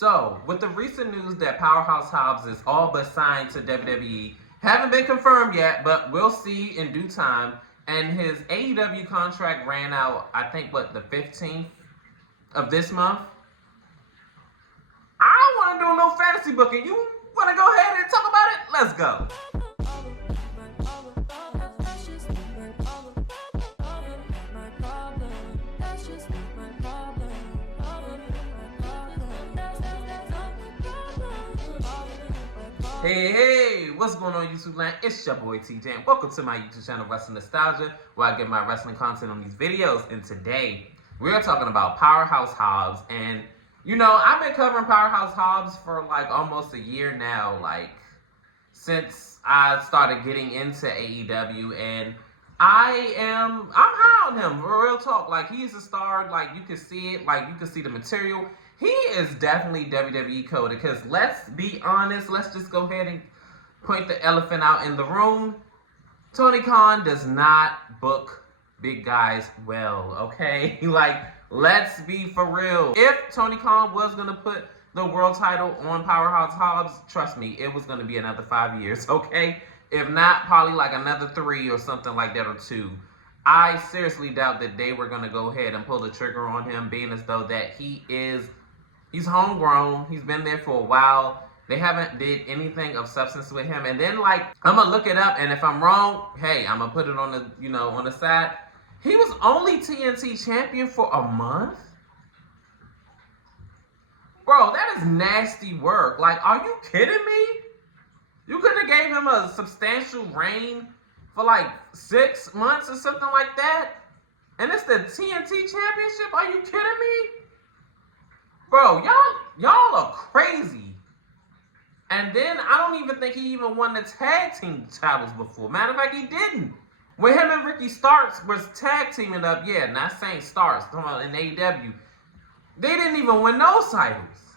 So, with the recent news that Powerhouse Hobbs is all but signed to WWE, haven't been confirmed yet, but we'll see in due time. And his AEW contract ran out, I think, the 15th of this month. I want to do a little fantasy booking. You want to go ahead and talk about it? Let's go. Hey, what's going on YouTube land? It's your boy TJ and welcome to my YouTube channel Wrestling Nostalgia, where I get my wrestling content on these videos. And today, we're talking about Powerhouse Hobbs. And, you know, I've been covering Powerhouse Hobbs for like almost a year now, like since I started getting into AEW. And I'm high on him, for real talk. Like, he's a star, like you can see it, like you can see the material. He is definitely WWE coded, because let's be honest, let's just go ahead and point the elephant out in the room. Tony Khan does not book big guys well, okay? Like, let's be for real. If Tony Khan was going to put the world title on Powerhouse Hobbs, trust me, it was going to be another 5 years, okay? If not, probably like another 3 or something like that, or 2. I seriously doubt that they were going to go ahead and pull the trigger on him, being as though that he's homegrown. He's been there for a while. They haven't did anything of substance with him. And then, like, I'm going to look it up. And if I'm wrong, hey, I'm going to put it on the, on the side. He was only TNT champion for a month? Bro, that is nasty work. Like, are you kidding me? You could have gave him a substantial reign for like 6 months or something like that. And it's the TNT championship? Are you kidding me? Bro, y'all are crazy. And then I don't even think he even won the tag team titles before. Matter of fact, he didn't. When him and Ricky Starks was tag teaming up, yeah, not saying Starks, talking about in AEW, they didn't even win those titles.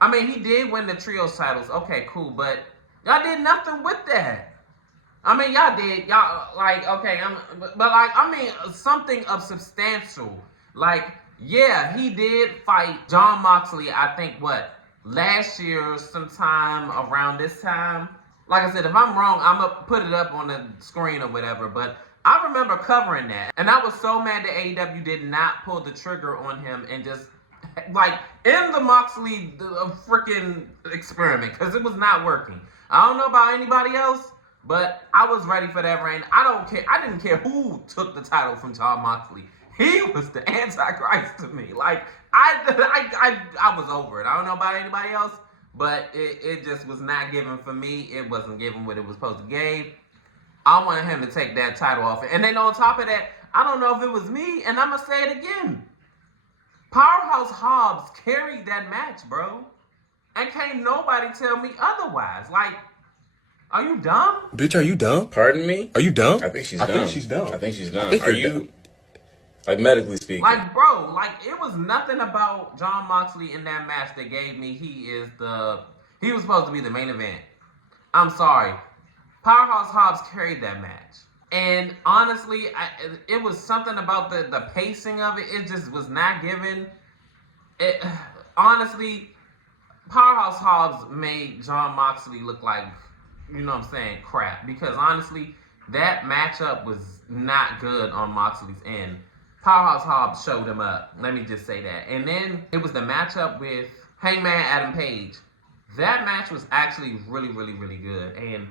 I mean, he did win the trios titles. Okay, cool, but y'all did nothing with that. I mean, y'all did. Y'all, like, okay, but like, I mean, something of substantial. Like, yeah, he did fight Jon Moxley, I think, last year sometime around this time. Like I said, if I'm wrong, I'm going to put it up on the screen or whatever. But I remember covering that. And I was so mad that AEW did not pull the trigger on him and just, like, end the Moxley freaking experiment. Because it was not working. I don't know about anybody else, but I was ready for that reign. I don't care. I didn't care who took the title from Jon Moxley. He was the Antichrist to me. Like, I was over it. I don't know about anybody else, but it just was not given for me. It wasn't given what it was supposed to give. I wanted him to take that title off. And then on top of that, I don't know if it was me, and I'm going to say it again. Powerhouse Hobbs carried that match, bro. And can't nobody tell me otherwise. Like, are you dumb? Bitch, are you dumb? Pardon me? Are you dumb? I think she's dumb. I think she's dumb. I think she's dumb. Are you dumb? Like, medically speaking. Like, bro, like, it was nothing about Jon Moxley in that match that gave me he was supposed to be the main event. I'm sorry. Powerhouse Hobbs carried that match. And honestly, it was something about the pacing of it. It just was not given. Honestly, Powerhouse Hobbs made Jon Moxley look like, crap. Because honestly, that matchup was not good on Moxley's end. Powerhouse Hobbs showed him up. Let me just say that. And then it was the matchup with Hangman Adam Page. That match was actually really, really, really good. And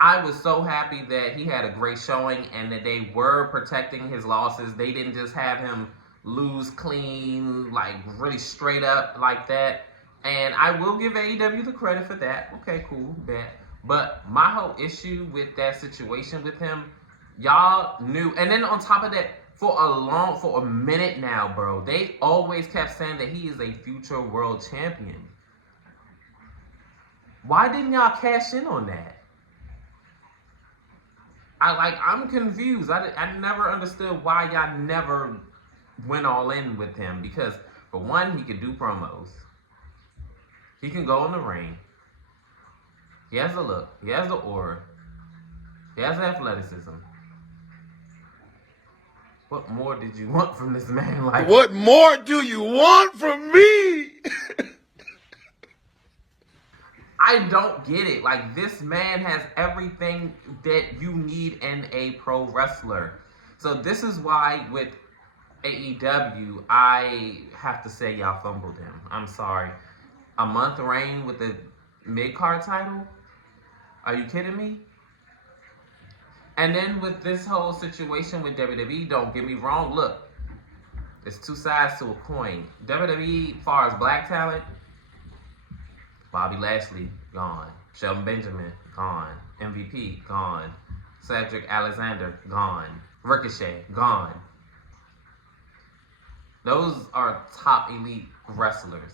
I was so happy that he had a great showing and that they were protecting his losses. They didn't just have him lose clean, like really straight up like that. And I will give AEW the credit for that. Okay, cool, bet. But my whole issue with that situation with him, y'all knew. And then on top of that, for a minute now, bro, they always kept saying that he is a future world champion. Why didn't y'all cash in on that? I'm confused. I never understood why y'all never went all in with him. Because, for one, he could do promos. He can go in the ring. He has the look. He has the aura. He has the athleticism. What more did you want from this man? Like, what more do you want from me? I don't get it. Like, this man has everything that you need in a pro wrestler. So this is why with AEW, I have to say y'all fumbled him. I'm sorry. A month reign with the mid-card title? Are you kidding me? And then with this whole situation with WWE, don't get me wrong, look, there's two sides to a coin. WWE, as far as black talent, Bobby Lashley, gone. Shelton Benjamin, gone. MVP, gone. Cedric Alexander, gone. Ricochet, gone. Those are top elite wrestlers.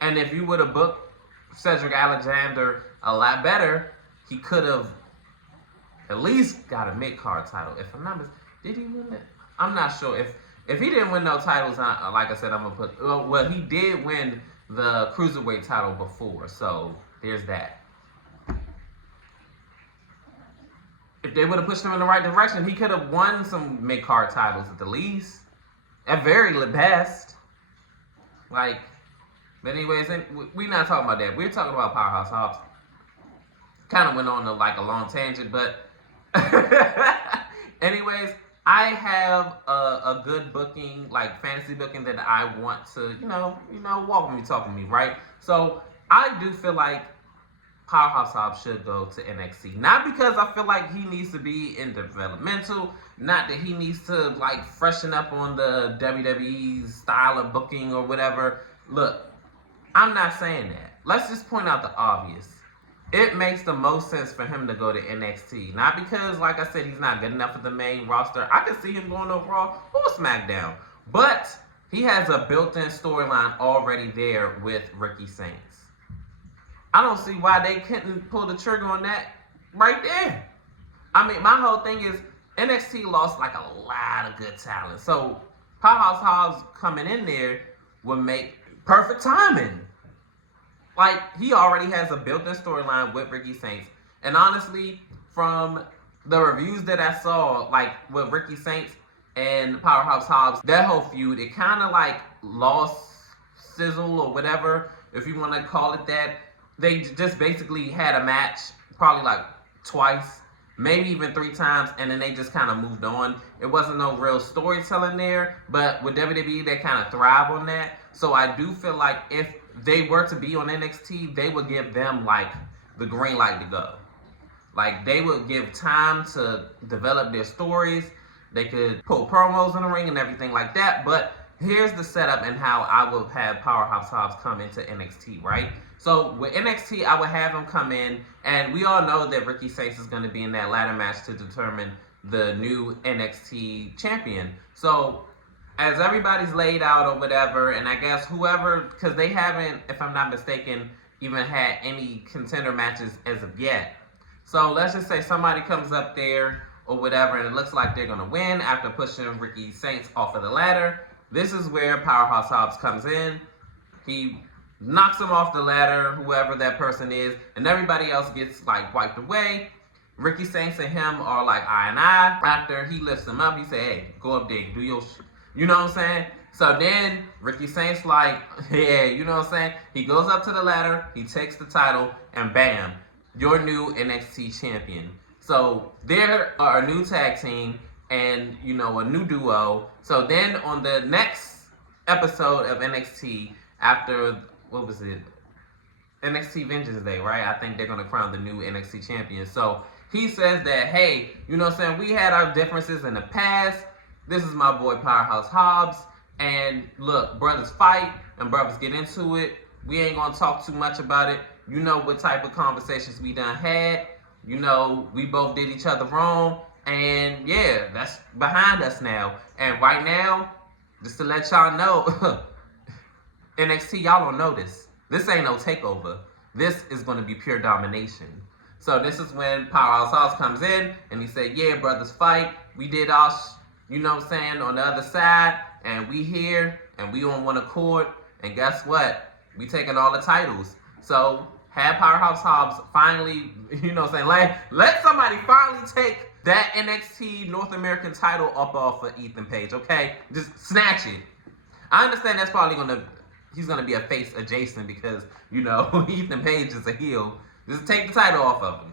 And if you would have booked Cedric Alexander a lot better, he could have at least got a mid-card title. If I'm not mistaken, did he win it? I'm not sure. If he didn't win no titles, like I said, I'm going to put... Well, he did win the Cruiserweight title before, so there's that. If they would have pushed him in the right direction, he could have won some mid-card titles at the least. At very best. Like, but anyways, we're not talking about that. We're talking about Powerhouse Hobbs. Kind of went on a long tangent, but anyways, I have a good booking, like fantasy booking that I want to, walk with me, talk with me, right? So I do feel like Powerhouse Hobbs should go to NXT. Not because I feel like he needs to be in developmental, not that he needs to like freshen up on the WWE style of booking or whatever. Look, I'm not saying that. Let's just point out the obvious. It makes the most sense for him to go to NXT. Not because, like I said, he's not good enough for the main roster. I can see him going to Raw or SmackDown. But he has a built-in storyline already there with Ricky Saints. I don't see why they couldn't pull the trigger on that right there. I mean, my whole thing is NXT lost like a lot of good talent. So Powerhouse Hobbs coming in there would make perfect timing. Like, he already has a built-in storyline with Ricky Saints. And honestly, from the reviews that I saw, like with Ricky Saints and Powerhouse Hobbs, that whole feud, it kind of like lost sizzle or whatever, if you want to call it that. They just basically had a match probably like twice, maybe even 3 times, and then they just kind of moved on. It wasn't no real storytelling there, but with WWE, they kind of thrive on that. So I do feel like if they were to be on NXT, they would give them like the green light to go. Like, they would give time to develop their stories. They could pull promos in the ring and everything like that. But here's the setup and how I would have Powerhouse Hobbs come into NXT, right? So with NXT, I would have him come in, and we all know that Ricky Saints is going to be in that ladder match to determine the new NXT champion. So as everybody's laid out or whatever, and I guess whoever, because they haven't, if I'm not mistaken, even had any contender matches as of yet. So let's just say somebody comes up there or whatever, and it looks like they're going to win after pushing Ricky Saints off of the ladder. This is where Powerhouse Hobbs comes in. He knocks him off the ladder, whoever that person is, and everybody else gets like wiped away. Ricky Saints and him are like eye and eye. After he lifts him up, he say, hey, go up there, do your you know what I'm saying? So then Ricky Saints like, yeah, you know what I'm saying? He goes up to the ladder, he takes the title, and bam, your new NXT champion. So there are a new tag team and, a new duo. So then on the next episode of NXT, after, what was it? NXT Vengeance Day, right? I think they're going to crown the new NXT champion. So he says that, hey, you know what I'm saying? We had our differences in the past. This is my boy Powerhouse Hobbs. And look, brothers fight and brothers get into it. We ain't going to talk too much about it. You know what type of conversations we done had. We both did each other wrong. And yeah, that's behind us now. And right now, just to let y'all know, NXT, y'all don't know this. This ain't no takeover. This is going to be pure domination. So this is when Powerhouse Hobbs comes in and he said, yeah, brothers fight. We did our, on the other side. And we here and we on one accord. And guess what? We taking all the titles. So have Powerhouse Hobbs finally, let somebody finally take that NXT North American title up off of Ethan Page, okay? Just snatch it. I understand that's probably he's gonna be a face adjacent because, Ethan Page is a heel. Just take the title off of them.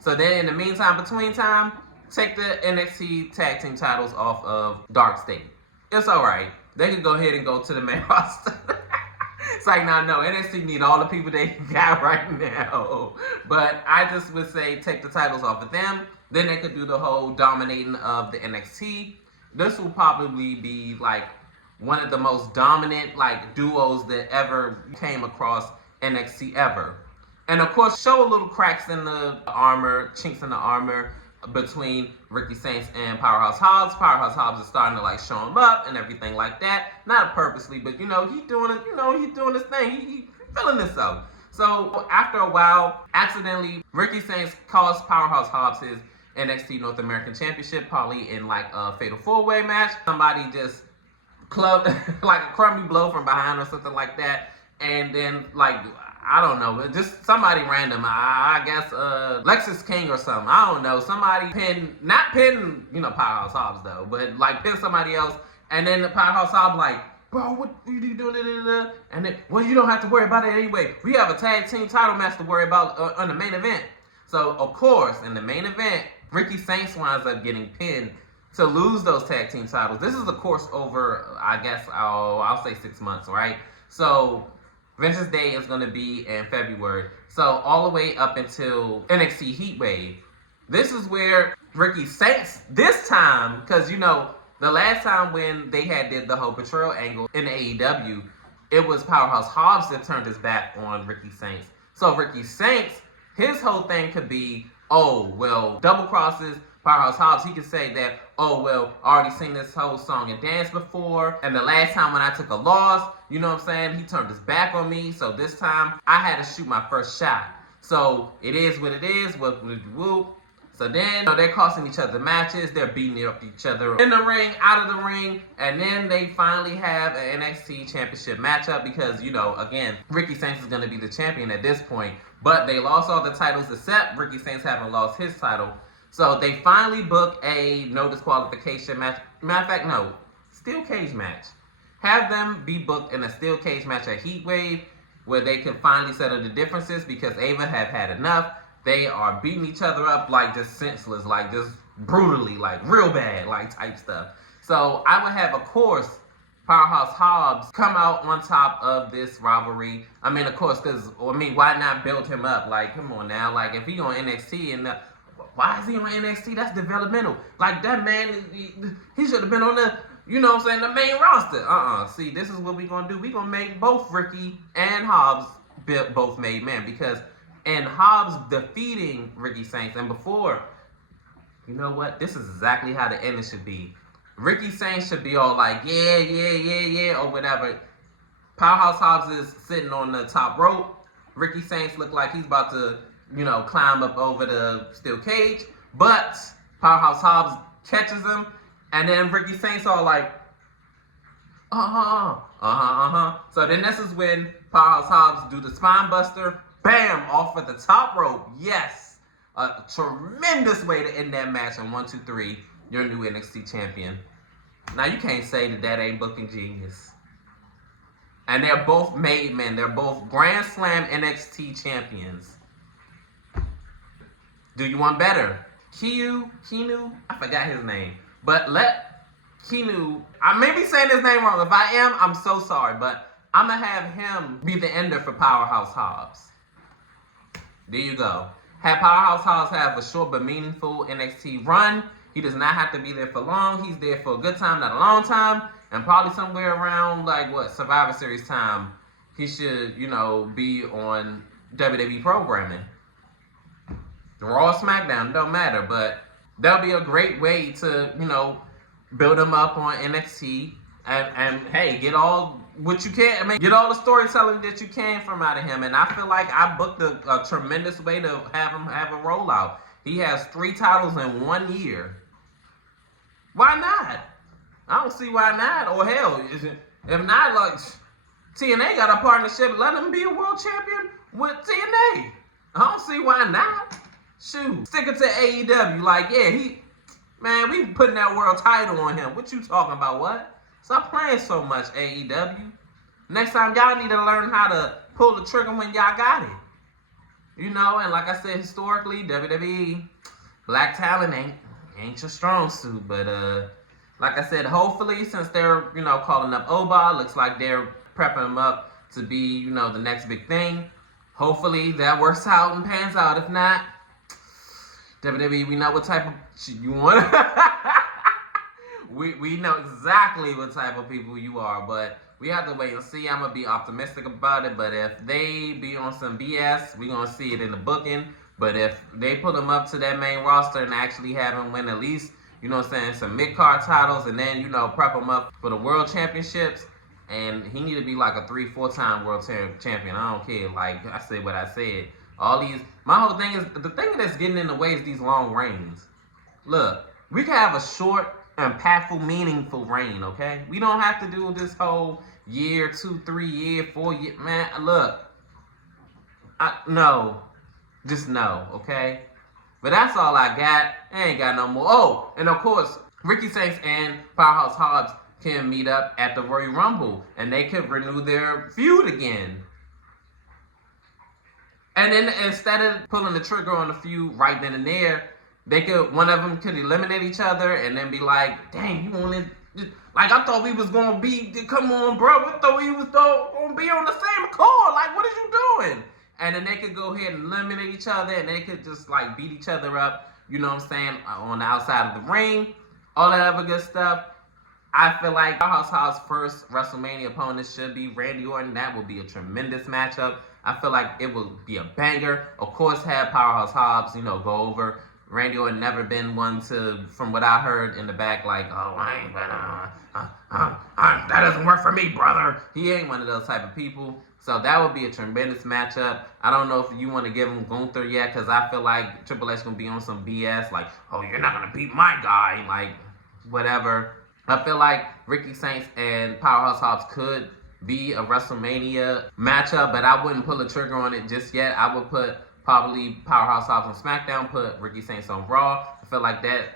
So then in the meantime, between time, take the NXT tag team titles off of Dark State. It's alright. They can go ahead and go to the main roster. It's like, no, NXT need all the people they got right now. But I just would say take the titles off of them. Then they could do the whole dominating of the NXT. This will probably be like one of the most dominant like duos that ever came across NXT ever. And of course, show a little cracks in the armor, chinks in the armor between Ricky Saints and Powerhouse Hobbs. Powerhouse Hobbs is starting to like show him up and everything like that. Not purposely, but he's doing it. He's doing his thing. He feeling himself. So after a while, accidentally, Ricky Saints cost Powerhouse Hobbs his NXT North American Championship, probably in like a fatal 4-way match. Somebody just clubbed like a crummy blow from behind or something like that, and then like, I don't know, just somebody random, I guess Lexus King or something, I don't know, somebody not pinned, Powerhouse Hobbs though, but like pinned somebody else, and then the Powerhouse Hobbs like, bro, what are you doing? And then, well, you don't have to worry about it anyway. We have a tag team title match to worry about on the main event. So of course, in the main event, Ricky Saints winds up getting pinned to lose those tag team titles. This is, of course, over, I guess, I'll say 6 months, right? So Vengeance Day is going to be in February. So all the way up until NXT Heatwave. This is where Ricky Saints, this time, because, the last time when they did the whole betrayal angle in AEW, it was Powerhouse Hobbs that turned his back on Ricky Saints. So Ricky Saints, his whole thing could be, oh, well, double crosses Powerhouse Hobbs. He could say that, oh, well, I already seen this whole song and dance before, and the last time when I took a loss, you know what I'm saying, he turned his back on me, so this time I had to shoot my first shot. So it is what it is, whoop. So then, they're costing each other matches, they're beating up each other in the ring, out of the ring, and then they finally have an NXT championship matchup because, again, Ricky Saints is going to be the champion at this point, but they lost all the titles except Ricky Saints haven't lost his title. So they finally book a no disqualification match. Matter of fact, no, steel cage match. Have them be booked in a steel cage match at Heatwave where they can finally settle the differences because Ava have had enough. They are beating each other up like just senseless, like just brutally, like real bad, like type stuff. So I would have, of course, Powerhouse Hobbs come out on top of this rivalry. I mean, of course, why not build him up? Like, come on now. Like, if he on NXT and why is he on NXT? That's developmental. Like, that man, he should have been on the, the main roster. See, this is what we're going to do. We're going to make both Ricky and Hobbs both made men because in Hobbs defeating Ricky Saints and before, you know what? This is exactly how the ending should be. Ricky Saints should be all like, yeah, or whatever. Powerhouse Hobbs is sitting on the top rope. Ricky Saints look like he's about to, climb up over the steel cage. But Powerhouse Hobbs catches him. And then Ricky Saints all like, So then this is when Powerhouse Hobbs do the spine buster. Bam! Off of the top rope. Yes! A tremendous way to end that match. And 1, 2, 3, your new NXT champion. Now you can't say that ain't booking genius. And they're both made men. They're both Grand Slam NXT champions. Do you want better? Kinu? I forgot his name. But let Kinu, I may be saying his name wrong. If I am, I'm so sorry. But I'm going to have him be the ender for Powerhouse Hobbs. There you go. Have Powerhouse Hobbs have a short but meaningful NXT run. He does not have to be there for long. He's there for a good time, not a long time. And probably somewhere around, Survivor Series time, he should, be on WWE programming. Raw, SmackDown, don't matter. But that'll be a great way to, build him up on NXT. And hey, get all what you can. I mean, get all the storytelling that you can from out of him. And I feel like I booked a tremendous way to have him have a rollout. He has 3 titles in 1 year. Why not? I don't see why not. Or hell, if not, TNA got a partnership. Let him be a world champion with TNA. I don't see why not. Shoot, stick it to AEW. We putting that world title on him. What you talking about? What? Stop playing so much, AEW. Next time, y'all need to learn how to pull the trigger when y'all got it. You know, and like I said, historically, WWE, black talent ain't your strong suit. But like I said, hopefully, since they're, calling up Oba, looks like they're prepping him up to be, the next big thing. Hopefully that works out and pans out. If not, WWE, we know what type of shit you want. we know exactly what type of people you are, but we have to wait and see. I'm gonna be optimistic about it, but if they be on some BS, we gonna see it in the booking. But if they put him up to that main roster and actually have him win at least, some mid-card titles, and then, prep him up for the world championships, and he need to be like a 3-4 time world champion. I don't care. Like I said what I said. My whole thing is, the thing that's getting in the way is these long reigns. Look, we can have a short, impactful, meaningful reign, okay? We don't have to do this whole year, 2, 3 year, 4 year. Man, look, no. Just no, okay? But that's all I got. I ain't got no more. Oh, and of course, Ricky Saints and Powerhouse Hobbs can meet up at the Royal Rumble, and they could renew their feud again. And then instead of pulling the trigger on the feud right then and there, one of them could eliminate each other and then be like, dang, you wanted, like, I thought we was gonna be, come on, bro, I thought we was gonna be on the same accord. Like, what is you doing? And then they could go ahead and eliminate each other, and they could just like beat each other up, on the outside of the ring, all that other good stuff. I feel like Powerhouse Hobbs' first WrestleMania opponent should be Randy Orton. That would be a tremendous matchup. I feel like it will be a banger. Of course, have Powerhouse Hobbs, go over. Randy Orton never been one to, from what I heard in the back, like, oh, I ain't gonna, that doesn't work for me, brother. He ain't one of those type of people. So that would be a tremendous matchup. I don't know if you want to give him Gunther yet, because I feel like Triple H going to be on some BS, like, oh, you're not going to beat my guy, like, whatever. I feel like Ricky Saints and Powerhouse Hobbs could be a WrestleMania matchup, but I wouldn't pull the trigger on it just yet. I would put probably Powerhouse Hobbs on SmackDown, put Ricky Saints on Raw. I feel like that,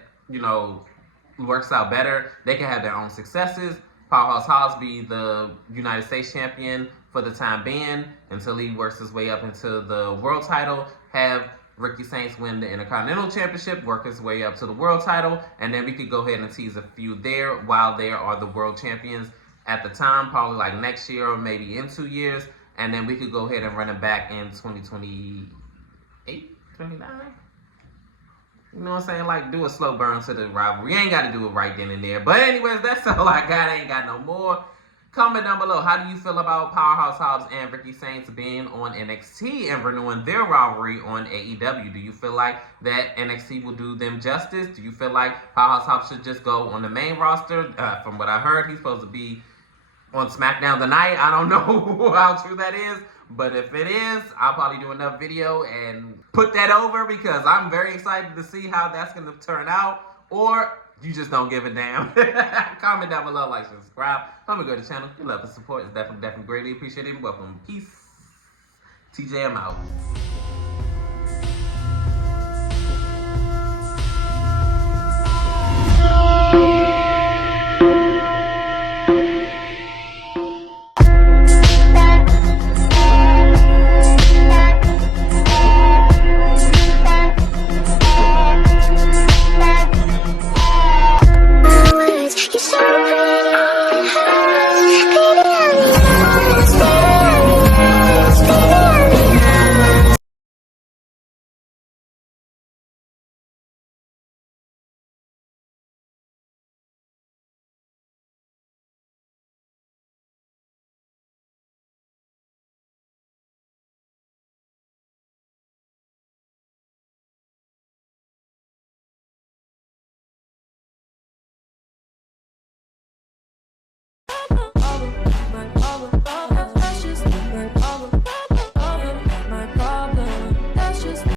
works out better. They can have their own successes. Powerhouse Hobbs be the United States champion for the time being until he works his way up into the world title. Have Ricky Saints win the Intercontinental Championship, work his way up to the world title, and then we could go ahead and tease a feud there while they are the world champions at the time, probably like next year or maybe in 2 years, and then we could go ahead and run it back in 2028, 29? You know what I'm saying? Like, do a slow burn to the rivalry. You ain't got to do it right then and there. But anyways, that's all I got. I ain't got no more. Comment down below. How do you feel about Powerhouse Hobbs and Ricky Saints being on NXT and renewing their rivalry on AEW? Do you feel like that NXT will do them justice? Do you feel like Powerhouse Hobbs should just go on the main roster? From what I heard, he's supposed to be on SmackDown tonight. I don't know how true that is. But if it is, I'll probably do another video and put that over, because I'm very excited to see how that's going to turn out. Or you just don't give a damn. Comment down below, like, subscribe. I'm going to go to the channel. Your love and support is definitely greatly appreciated. Welcome. Peace. TJ, I'm out.